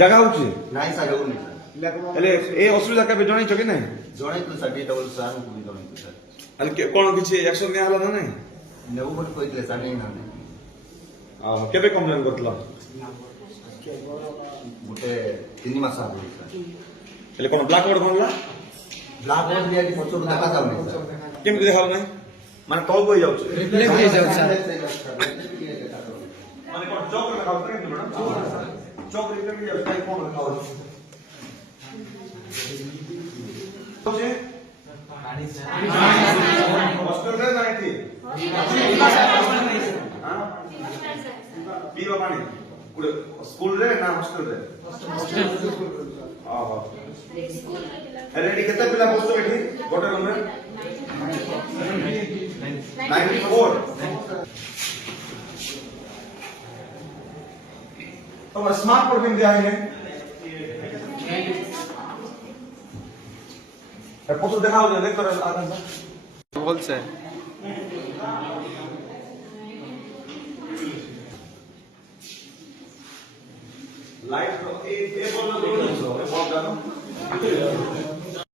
ଜାଗା ହଉଛି ନାଇଁ ସାର୍ ହଉନି ସାର୍ ହେଲେ ଏ ଅସୁବିଧା କେବେ ଜଣେଇଛ କି ନାଇଁ? ଜଣେଇଥିଲୁ ସାର୍ ଡିଡବ୍ଲ୍ୟୁ ସାର୍ଙ୍କୁ ବି ଜଣେଇଥିଲୁ ସାର୍ ହେଲେ କଣ କିଛି ଆକ୍ସନ ନିଆ ହେଲା ନା ନାଇଁ? ନେବୁ ବୋଲି କହିଥିଲେ ସାର୍ ନେଇନାହାନ୍ତି କେବେ କମ୍ପ୍ଲେନ କରିଥିଲ? ଗୋଟେ 3 ମାସ ଆଗରୁ ସାର୍ ହେଲେ କଣ ବ୍ଲାକ୍ ବୋର୍ଡ କଣ ହେଲା? ବ୍ଲାକ୍ ବୋର୍ଡ ବି ଆଜି ପଛରୁ ଦେଖାଯାଉନି ସାର୍ କେମିତି ଦେଖାଉ ନାହିଁ? ମାନେ ତଳକୁ ହେଇଯାଉଛି ମାନେ କଣ ଚौक ରେ ଦେଖାଉଛି କେମିତି ମ୍ୟାଡାମ? ଚौक ରେ କେମିତି ଯାଉଛି କାଇଁ କଣ ଦେଖାଉଛି? हॉस्टल रे ना एठी पीवा पानी गुड स्कूल रे ना हॉस्टल रे हां एलईडी केते पिला बसतो एठी गोटे रूम रे 94 तो स्मार्ट बोर्ड में दिया है फोटो दिखाओ देख कर आधा बोल से लाइट ए बोल दो ए बोल जानो